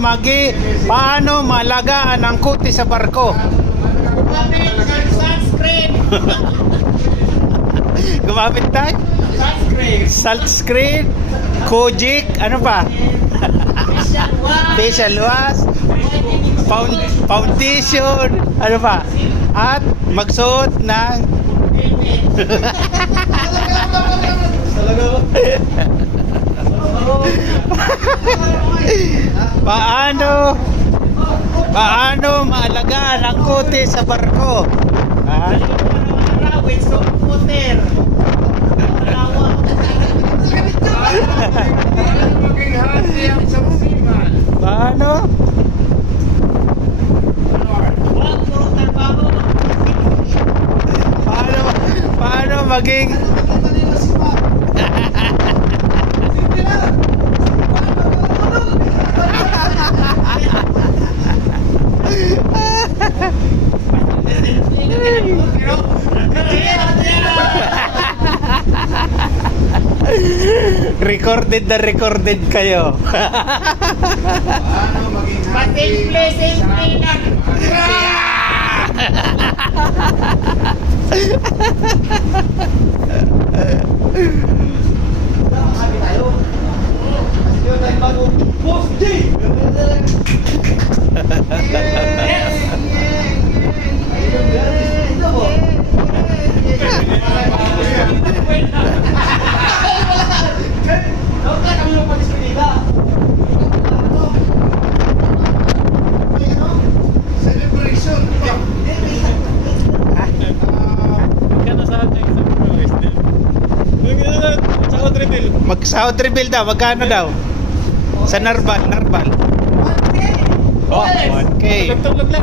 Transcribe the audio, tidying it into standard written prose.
paano malagaan ang kuti sa barko? Sunscreen. Gumamit tayo? Salt screen, Kojic, ano pa? Facial wash, foundation, ano pa? At magsuot ng paano maalagaan ang kuti sa barko? Paano? Paano maging recorded kayo. Mag-South Reveal daw, magkano daw? Sa Narval. Oh, 1K. Tulog lang.